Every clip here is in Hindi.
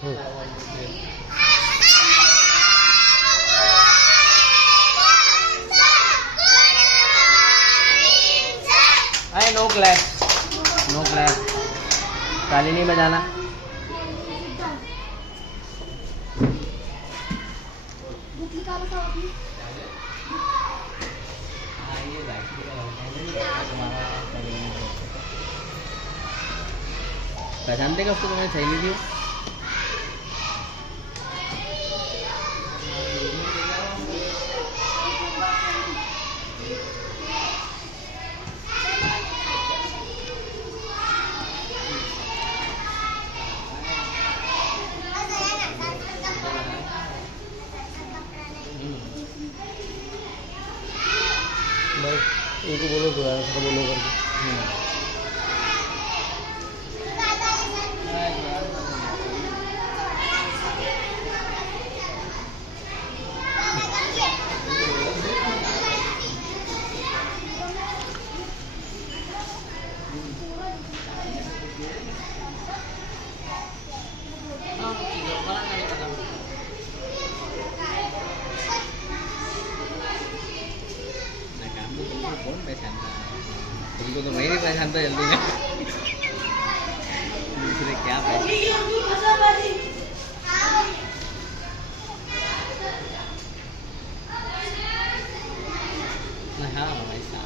अरे नो क्लैप, नो क्लैप, ताली नहीं बजाना। पहचानते का उसको, तुम्हें सहेली थी? इनको बोलो थोड़ा सा बोलो करके। कौन पहचानता है तुमको? तो मैं नहीं पहचानता जल्दी में। दूसरे क्या हाँ वैसा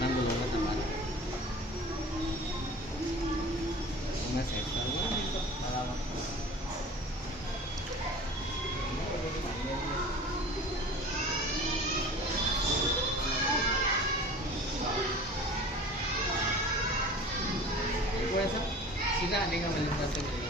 नाम बोलूँगा तुम्हारा, मैं सेट करूँगा। सीधा आने का मिलता है।